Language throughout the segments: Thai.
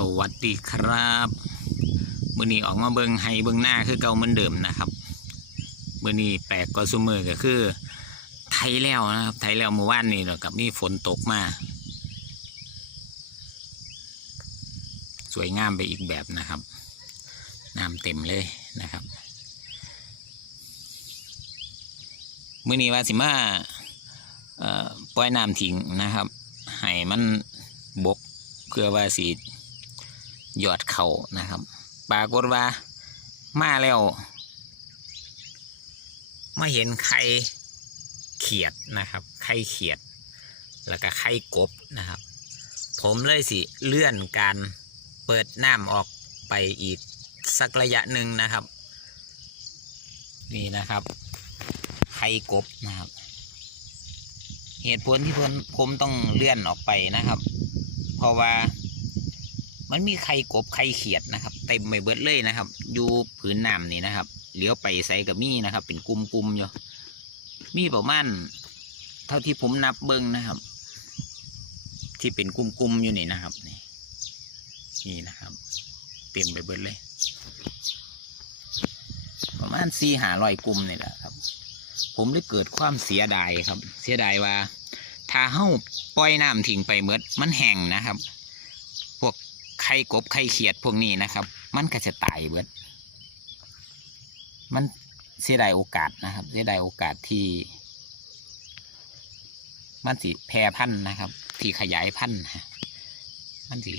สวัสดีครับมื่อนี้ออกมาเบิงให้เบิงหน้าคือเก่าเหมือนเดิมนะครับมื่อนี้แปลกก็ซุมือก็คือ ไทยแล้วนะครับ ไทยแล้วเมื่อวานนี้แล้วกับมีฝนตกมา สวยงามไปอีกแบบนะครับน้ำเต็มเลยนะครับมื่อนี้ว่าสิมาปล่อยน้ำทิ้งนะครับให้มันบกเพื่อว่าสี หยอดเขานะครับ ปรากฏว่ามาแล้วมาเห็นไข่เขียดนะครับ ไข่เขียด แล้วก็ไข่กบนะครับ ผมเลยสิเลื่อนการเปิดน้ำออกไปอีกสักระยะหนึ่งนะครับ นี่นะครับ ไข่กบนะครับ เหตุผลที่ผมผมต้องเลื่อนออกไปนะครับ เพราะว่า มันมีไข่กบไข่เขียดนะครับเต็มไปเบิดเลยนะครับ อยู่ผืนน้ำนี่นะครับเลี้ยวไปใส่กับมีนะครับ เป็นกลุ่มๆอยู่มีประมาณเท่าที่ผมนับเบิ้งนะครับ ที่เป็นกลุ่มๆอยู่นี่นะครับนี่นี่นะครับ เต็มไปเบิดเลย ประมาณสี่หาร้อยกลุ่มนี่แหละครับ ผมเลยเกิดความเสียดายครับ เสียดายว่าถ้าเฮ้าปล่อยน้ำทิ้งไปเมดมันแห้งนะครับ พวก ข่กบไข่เขียดพวกนี้นะครับ มันก็จะตายเบิดมันเสียดายโอกาสนะครับ เสียดายโอกาสที่ มันสิแพร่พันธุ์นะครับ ที่ขยายพันธุ์มันสิ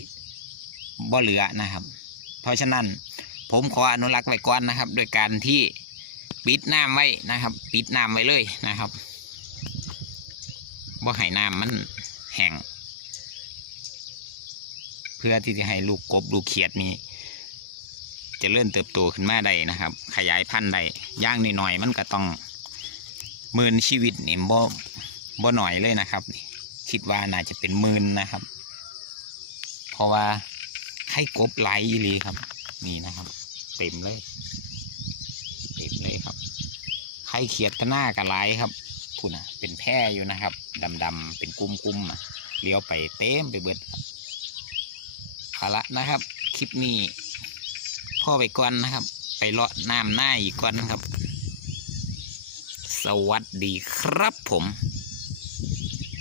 บ่เหลือนะครับ เพราะฉะนั้นผมขออนุรักษ์ไว้ก่อนนะครับ โดยการที่ปิดน้ำไว้นะครับ ปิดน้ำไว้เลยนะครับบ่ให้น้ำมันแห้ง เพื่อที่จะให้ลูกกบลูกเขียดนี้จะเริ่มเติบโตขึ้นมาได้นะครับ ขยายพันธุ์ได้ย่างนิดหน่อยมันก็ต้องหมื่นชีวิตนี่บ่บ่หน่อยเลยนะครับนี่คิดว่าน่าจะเป็นหมื่นนะครับ เพราะว่าให้กบไหลายอีลีครับ นี่นะครับ เต็มเลยเต็มเลยครับไข่เขียดก็หน้ากระไรครับคุณนะเป็นแพร่อยู่นะครับดำๆเป็นกุ้มๆเลี้ยวไปเต็มไปเบิด เอาละนะครับ คลิปนี้พ่อไปก่อนนะครับ ไปเลาะน้ำหน้าอีกก่อนนะครับ สวัสดีครับผม